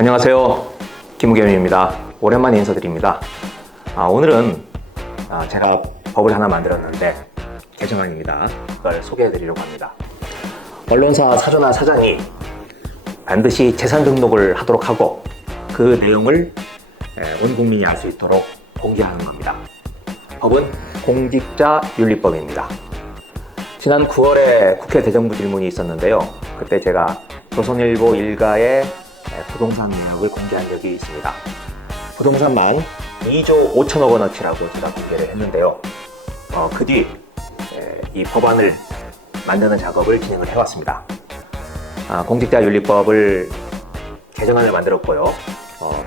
안녕하세요. 김우겸입니다. 오랜만에 인사드립니다. 오늘은 제가 법을 하나 만들었는데 개정안입니다. 그걸 소개해드리려고 합니다. 언론사 사조나 사장이 반드시 재산 등록을 하도록 하고 그 내용을 온 국민이 알 수 있도록 공개하는 겁니다. 법은 공직자윤리법입니다. 지난 9월에 국회 대정부 질문이 있었는데요. 그때 제가 조선일보 일가의 부동산 내역을 공개한 적이 있습니다. 부동산만 2조 5천억 원어치라고 제가 공개를 했는데요. 그 뒤 이 법안을 만드는 작업을 진행을 해왔습니다. 공직자윤리법을 개정안을 만들었고요.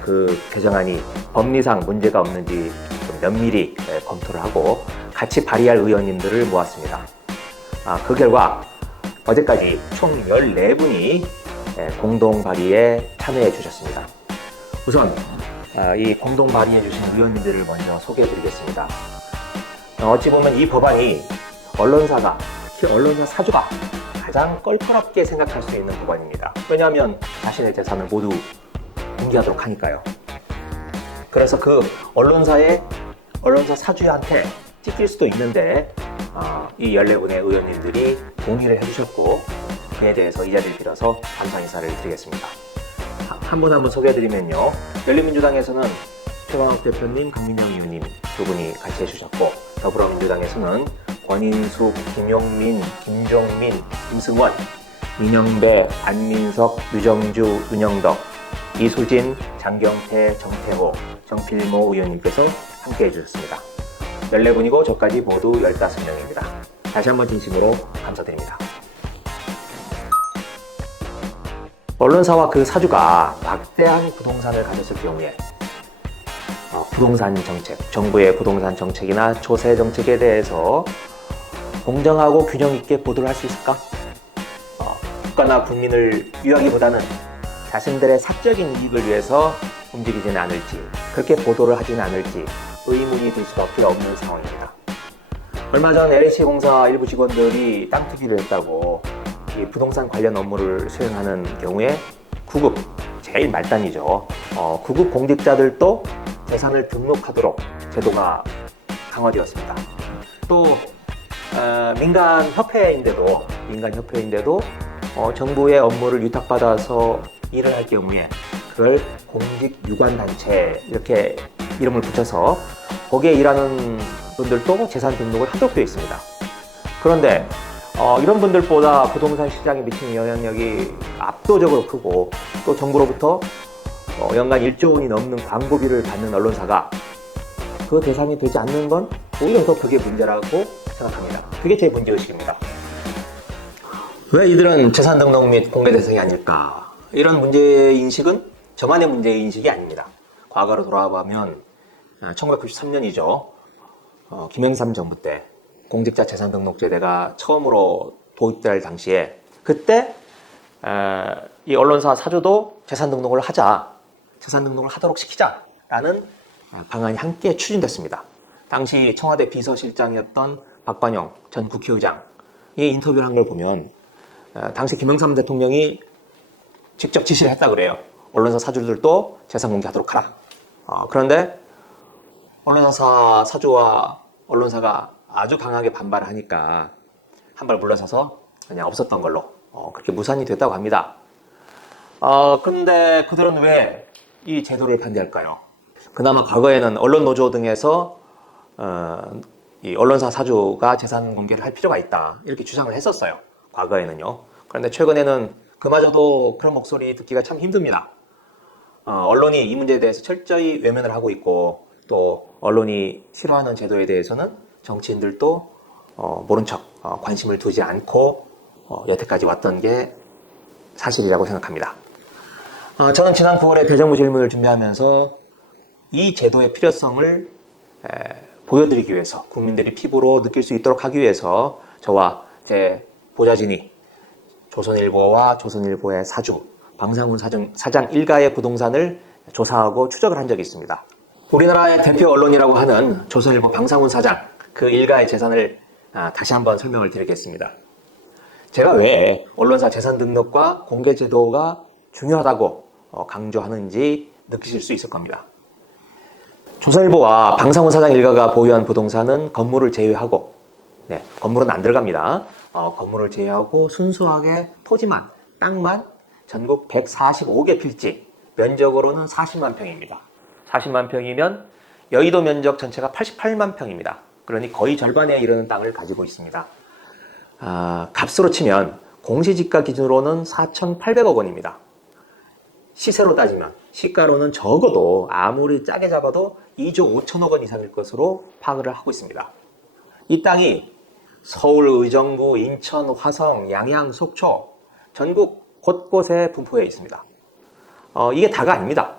그 개정안이 법리상 문제가 없는지 좀 면밀히 검토를 하고 같이 발의할 의원님들을 모았습니다. 그 결과 어제까지 총 14분이 공동 발의에 참여해 주셨습니다. 우선 이 공동 발의해 주신 의원님들을 먼저 소개해 드리겠습니다. 어찌 보면 이 법안이 언론사가, 특히 언론사 사주가 가장 껄끄럽게 생각할 수 있는 법안입니다. 왜냐하면 자신의 재산을 모두 공개하도록 하니까요. 그래서 그 언론사 사주한테 찍힐 수도 있는데 이 14분의 의원님들이 동의를 해주셨고 그에 대해서 이 자리를 빌어서 감사 인사를 드리겠습니다. 한 분 한 분 소개해드리면요. 열린민주당에서는 최광욱 대표님, 강민영 의원님 두 분이 같이 해주셨고 더불어민주당에서는 권인숙, 김용민, 김종민, 김승원, 민영배, 안민석, 유정주, 윤영덕, 이수진, 장경태, 정태호, 정필모 의원님께서 함께 해주셨습니다. 14분이고 저까지 모두 15명입니다. 다시 한번 진심으로 감사드립니다. 언론사와 그 사주가 막대한 부동산을 가졌을 경우에 부동산 정책, 정부의 부동산 정책이나 조세 정책에 대해서 공정하고 균형 있게 보도를 할 수 있을까? 국가나 국민을 위하기보다는 자신들의 사적인 이익을 위해서 움직이지는 않을지, 그렇게 보도를 하지는 않을지 의문이 들 수밖에 없는 상황입니다. 얼마 전 LH공사 일부 직원들이 땅 투기를 했다고 이 부동산 관련 업무를 수행하는 경우에 구급, 제일 말단이죠. 구급 공직자들도 재산을 등록하도록 제도가 강화되었습니다. 또 민간 협회인데도 정부의 업무를 위탁받아서 일을 할 경우에 그걸 공직유관단체 이렇게 이름을 붙여서 거기에 일하는 분들도 재산 등록을 하도록 되어 있습니다. 그런데 이런 분들보다 부동산 시장에 미치는 영향력이 압도적으로 크고 또 정부로부터 연간 1조 원이 넘는 광고비를 받는 언론사가 그 대상이 되지 않는 건 오히려 더 그게 문제라고 생각합니다. 그게 제 문제의식입니다. 왜 이들은 재산 등록 및 공개 대상이 아닐까? 이런 문제인식은 저만의 문제인식이 아닙니다. 과거로 돌아가면 1993년이죠. 김영삼 정부 때 공직자 재산등록제대가 처음으로 도입될 당시에 그때 이 언론사 사주도 재산등록을 하도록 시키자라는 방안이 함께 추진됐습니다. 당시 청와대 비서실장이었던 박관영 전 국회의장이 인터뷰를 한 걸 보면 당시 김영삼 대통령이 직접 지시를 했다 그래요. 언론사 사주들도 재산 공개하도록 하라. 그런데 언론사 사주와 언론사가 아주 강하게 반발을 하니까 한 발 물러서서 그냥 없었던 걸로 그렇게 무산이 됐다고 합니다. 그런데 그들은 왜 이 제도를 반대할까요? 그나마 과거에는 언론노조 등에서 이 언론사 사주가 재산 공개를 할 필요가 있다 이렇게 주장을 했었어요. 과거에는요. 그런데 최근에는 그마저도 그런 목소리 듣기가 참 힘듭니다. 언론이 이 문제에 대해서 철저히 외면을 하고 있고 또 언론이 싫어하는 제도에 대해서는 정치인들도 모른 척 관심을 두지 않고 여태까지 왔던 게 사실이라고 생각합니다. 저는 지난 9월에 대정부 질문을 준비하면서 이 제도의 필요성을 보여드리기 위해서 국민들이 피부로 느낄 수 있도록 하기 위해서 저와 제 보좌진이 조선일보와 조선일보의 사주, 방상훈 사장 일가의 부동산을 조사하고 추적을 한 적이 있습니다. 우리나라의 대표 언론이라고 하는 조선일보 방상훈 사장, 그 일가의 재산을 다시 한번 설명을 드리겠습니다. 제가 왜 언론사 재산 등록과 공개 제도가 중요하다고 강조하는지 느끼실 수 있을 겁니다. 조선일보와 방상훈 사장 일가가 보유한 부동산은 건물을 제외하고, 건물은 안 들어갑니다. 건물을 제외하고 순수하게 토지만, 땅만 전국 145개 필지, 면적으로는 40만 평입니다. 40만 평이면 여의도 면적 전체가 88만 평입니다. 그러니 거의 절반에 이르는 땅을 가지고 있습니다. 값으로 치면 공시지가 기준으로는 4,800억 원입니다. 시세로 따지면, 시가로는 적어도 아무리 짜게 잡아도 2조 5천억 원 이상일 것으로 파악을 하고 있습니다. 이 땅이 서울, 의정부, 인천, 화성, 양양, 속초 전국 곳곳에 분포해 있습니다. 이게 다가 아닙니다.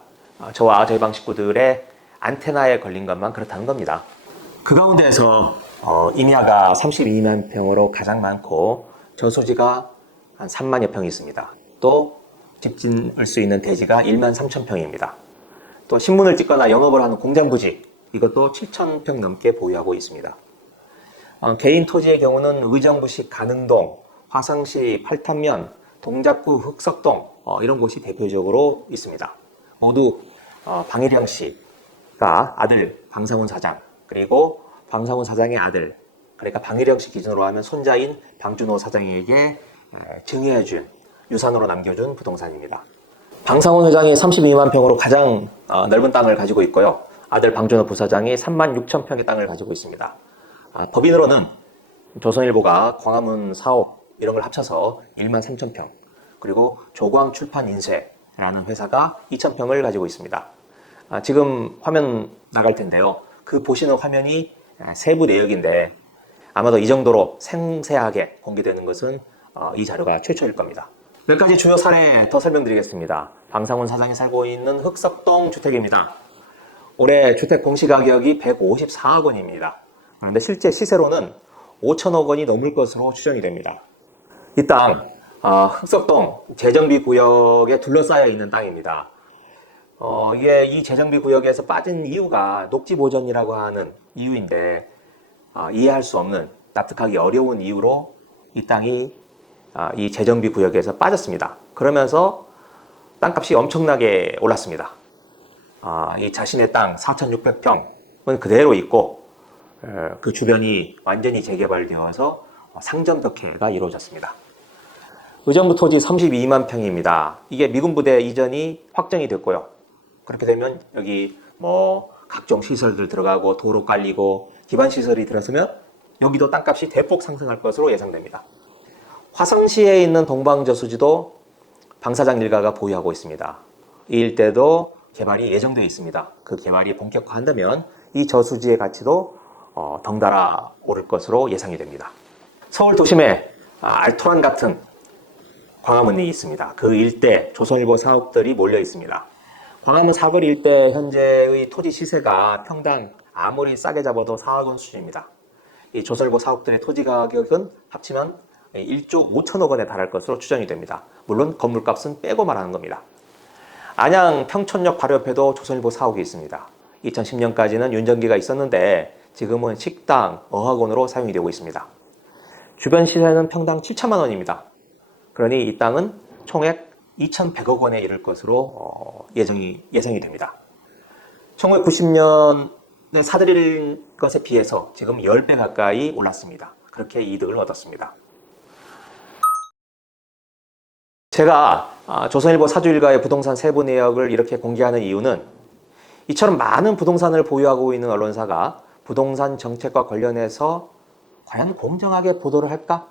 저와 저희 방 식구들의 안테나에 걸린 것만 그렇다는 겁니다. 그 가운데에서 임야가 32만 평으로 가장 많고 저수지가 한 3만여 평이 있습니다. 또 집 짓을 수 있는 대지가 1만 3천 평입니다. 또 신문을 찍거나 영업을 하는 공장 부지, 이것도 7천 평 넘게 보유하고 있습니다. 개인 토지의 경우는 의정부시 가능동, 화성시 팔탄면, 동작구 흑석동 이런 곳이 대표적으로 있습니다. 모두 방일영 씨가 아들 방상훈 사장, 그리고 방상훈 사장의 아들, 그러니까 방일영 씨 기준으로 하면 손자인 방준호 사장에게 증여해준, 유산으로 남겨준 부동산입니다. 방상훈 회장이 32만 평으로 가장 넓은 땅을 가지고 있고요. 아들 방준호 부사장이 3만 6천 평의 땅을 가지고 있습니다. 법인으로는 조선일보가 광화문 사업 이런 걸 합쳐서 1만 3천 평, 그리고 조광출판인쇄라는 회사가 2천 평을 가지고 있습니다. 지금 화면 나갈 텐데요. 그 보시는 화면이 세부 내역인데 아마도 이 정도로 생생하게 공개되는 것은 이 자료가 최초일 겁니다. 몇 가지 주요 사례 더 설명드리겠습니다. 방상훈 사장이 살고 있는 흑석동 주택입니다. 올해 주택 공시가격이 154억 원입니다. 그런데 실제 시세로는 5천억 원이 넘을 것으로 추정이 됩니다. 이 땅, 흑석동 재정비 구역에 둘러싸여 있는 땅입니다. 이게 이 재정비 구역에서 빠진 이유가 녹지 보전이라고 하는 이유인데 이해할 수 없는, 납득하기 어려운 이유로 이 땅이 이 재정비 구역에서 빠졌습니다. 그러면서 땅값이 엄청나게 올랐습니다. 이 자신의 땅 4,600평은 그대로 있고 그 주변이 완전히 재개발되어서 상점덕회가 이루어졌습니다. 의정부 토지 32만 평입니다. 이게 미군 부대 이전이 확정이 됐고요. 그렇게 되면 여기 각종 시설들 들어가고 도로 깔리고 기반 시설이 들어서면 여기도 땅값이 대폭 상승할 것으로 예상됩니다. 화성시에 있는 동방저수지도 방 사장 일가가 보유하고 있습니다. 이 일대도 개발이 예정되어 있습니다. 그 개발이 본격화한다면 이 저수지의 가치도 덩달아 오를 것으로 예상이 됩니다. 서울 도심에 알토란 같은 광화문이 있습니다. 그 일대 조선일보 사옥들이 몰려 있습니다. 광화문 사거리 일대 현재의 토지 시세가 평당 아무리 싸게 잡아도 4억 원 수준입니다. 이 조선일보 사옥들의 토지 가격은 합치면 1조 5천억 원에 달할 것으로 추정이 됩니다. 물론 건물값은 빼고 말하는 겁니다. 안양 평촌역 바로 옆에도 조선일보 사옥이 있습니다. 2010년까지는 윤전기가 있었는데 지금은 식당, 어학원으로 사용이 되고 있습니다. 주변 시세는 평당 7천만 원입니다. 그러니 이 땅은 총액 2,100억 원에 이를 것으로 예상이 됩니다. 1990년에 사들인 것에 비해서 지금 10배 가까이 올랐습니다. 그렇게 이득을 얻었습니다. 제가 조선일보 사주일가의 부동산 세부 내역을 이렇게 공개하는 이유는 이처럼 많은 부동산을 보유하고 있는 언론사가 부동산 정책과 관련해서 과연 공정하게 보도를 할까?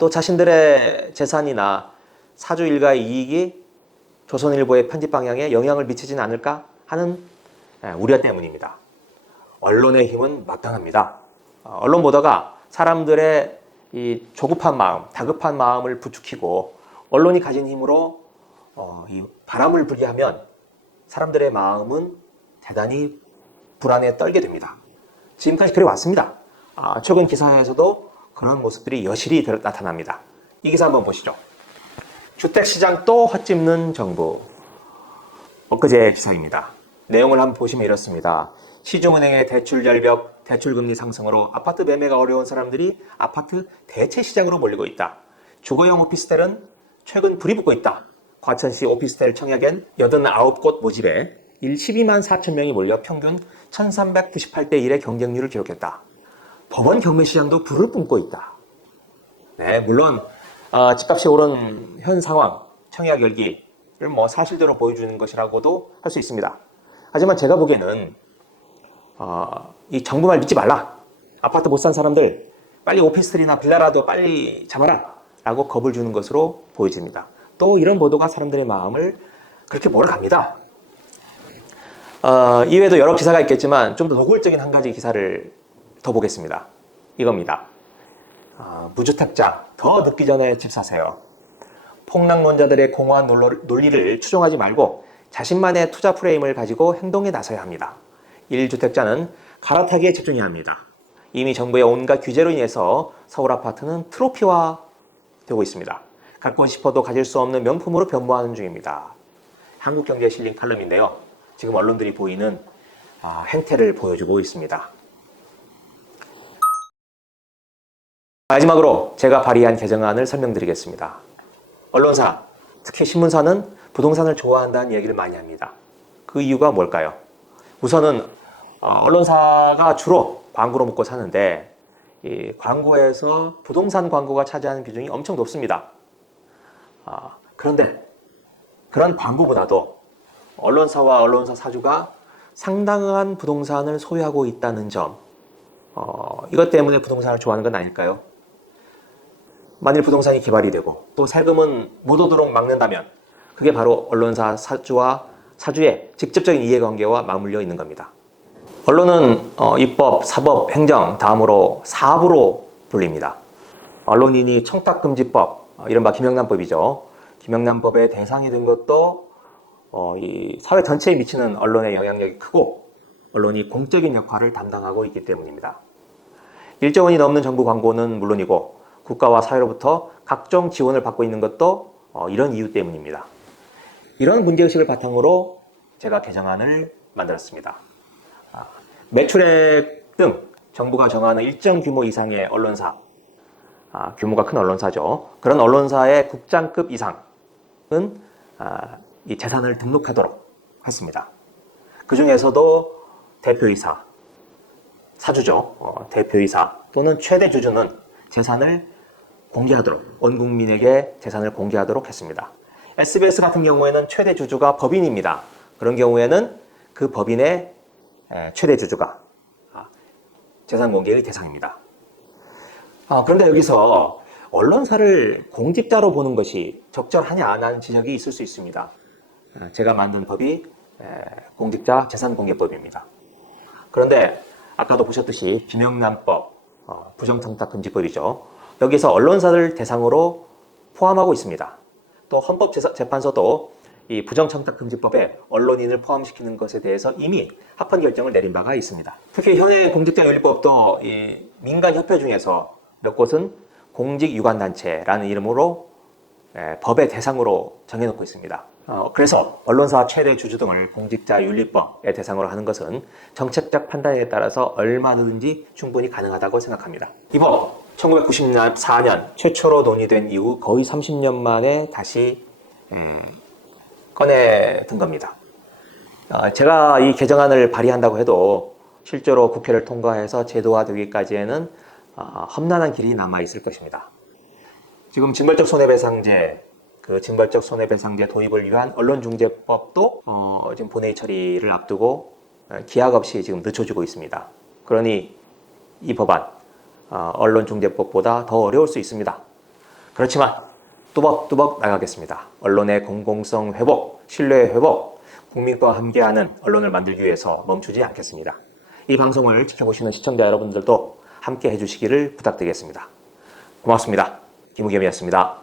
또 자신들의 재산이나 사주일가의 이익이 조선일보의 편집 방향에 영향을 미치지는 않을까 하는 우려 때문입니다. 언론의 힘은 막강합니다. 언론 보도가 사람들의 이 조급한 마음, 다급한 마음을 부추기고 언론이 가진 힘으로 이 바람을 불게 하면 사람들의 마음은 대단히 불안에 떨게 됩니다. 지금까지 그래 왔습니다. 최근 기사에서도 그런 모습들이 여실히 나타납니다. 이 기사 한번 보시죠. 주택시장 또 헛짚는 정부. 엊그제 기사입니다. 내용을 한번 보시면 이렇습니다. 시중은행의 대출 절벽, 대출금리 상승으로 아파트 매매가 어려운 사람들이 아파트 대체 시장으로 몰리고 있다. 주거용 오피스텔은 최근 불이 붙고 있다. 과천시 오피스텔 청약엔 89곳 모집에 12만 4천 명이 몰려 평균 1398대 1의 경쟁률을 기록했다. 법원 경매 시장도 불을 뿜고 있다. 네, 물론 집값이 오른 현 상황, 청약 열기를 사실대로 보여주는 것이라고도 할 수 있습니다. 하지만 제가 보기에는 이 정부 말 믿지 말라. 아파트 못 산 사람들 빨리 오피스텔이나 빌라라도 빨리 잡아라 라고 겁을 주는 것으로 보여집니다. 또 이런 보도가 사람들의 마음을 그렇게 몰아갑니다. 이외에도 여러 기사가 있겠지만 좀 더 노골적인 한 가지 기사를 더 보겠습니다. 이겁니다. 무주택자 더 늦기 전에 집 사세요. 폭락론자들의 공허한 논리를 추종하지 말고 자신만의 투자 프레임을 가지고 행동에 나서야 합니다. 1주택자는 갈아타기에 집중해야 합니다. 이미 정부의 온갖 규제로 인해서 서울 아파트는 트로피화 되고 있습니다. 갖고 싶어도 가질 수 없는 명품으로 변모하는 중입니다. 한국경제에 실린 칼럼인데요. 지금 언론들이 보이는 행태를 보여주고 있습니다. 마지막으로 제가 발의한 개정안을 설명드리겠습니다. 언론사, 특히 신문사는 부동산을 좋아한다는 얘기를 많이 합니다. 그 이유가 뭘까요? 우선은 언론사가 주로 광고로 먹고 사는데 이 광고에서 부동산 광고가 차지하는 비중이 엄청 높습니다. 그런데 그런 광고보다도 언론사와 언론사 사주가 상당한 부동산을 소유하고 있다는 점, 이것 때문에 부동산을 좋아하는 건 아닐까요? 만일 부동산이 개발이 되고 또 세금은 못 오도록 막는다면 그게 바로 언론사 사주와 사주의 직접적인 이해관계와 맞물려 있는 겁니다. 언론은 입법, 사법, 행정, 다음으로 사업으로 불립니다. 언론인이 청탁금지법, 이른바 김영란법이죠. 김영란법의 대상이 된 것도 이 사회 전체에 미치는 언론의 영향력이 크고 언론이 공적인 역할을 담당하고 있기 때문입니다. 1조 원이 넘는 정부 광고는 물론이고 국가와 사회로부터 각종 지원을 받고 있는 것도 이런 이유 때문입니다. 이런 문제의식을 바탕으로 제가 개정안을 만들었습니다. 매출액 등 정부가 정하는 일정 규모 이상의 언론사, 규모가 큰 언론사죠. 그런 언론사의 국장급 이상은 이 재산을 등록하도록 했습니다. 그 중에서도 대표이사, 사주죠. 대표이사 또는 최대 주주는 재산을 공개하도록, 온 국민에게 재산을 공개하도록 했습니다. SBS 같은 경우에는 최대 주주가 법인입니다. 그런 경우에는 그 법인의 최대 주주가 재산 공개의 대상입니다. 그런데 여기서 언론사를 공직자로 보는 것이 적절하냐 하는 지적이 있을 수 있습니다. 제가 만든 법이 공직자 재산공개법입니다. 그런데 아까도 보셨듯이 김영란법, 부정청탁금지법이죠. 여기서 언론사를 대상으로 포함하고 있습니다. 또 헌법재판소도 이 부정청탁금지법에 언론인을 포함시키는 것에 대해서 이미 합헌 결정을 내린 바가 있습니다. 특히 현행 공직자윤리법도 이 민간협회 중에서 몇 곳은 공직유관단체라는 이름으로 법의 대상으로 정해놓고 있습니다. 그래서 언론사 최대 주주 등을 공직자윤리법의 대상으로 하는 것은 정책적 판단에 따라서 얼마든지 충분히 가능하다고 생각합니다. 이 법 1994년 최초로 논의된 이후 거의 30년 만에 다시 꺼내든 겁니다. 제가 이 개정안을 발의한다고 해도 실제로 국회를 통과해서 제도화되기까지에는 험난한 길이 남아있을 것입니다. 지금 징벌적 손해배상제, 그 징벌적 손해배상제 도입을 위한 언론중재법도 지금 본회의 처리를 앞두고 기약 없이 지금 늦춰지고 있습니다. 그러니 이 법안, 언론중재법보다 더 어려울 수 있습니다. 그렇지만 뚜벅뚜벅 나가겠습니다. 언론의 공공성 회복, 신뢰 회복, 국민과 함께하는 언론을 만들기 위해서 멈추지 않겠습니다. 이 방송을 지켜보시는 시청자 여러분들도 함께 해주시기를 부탁드리겠습니다. 고맙습니다. 김우겸이었습니다.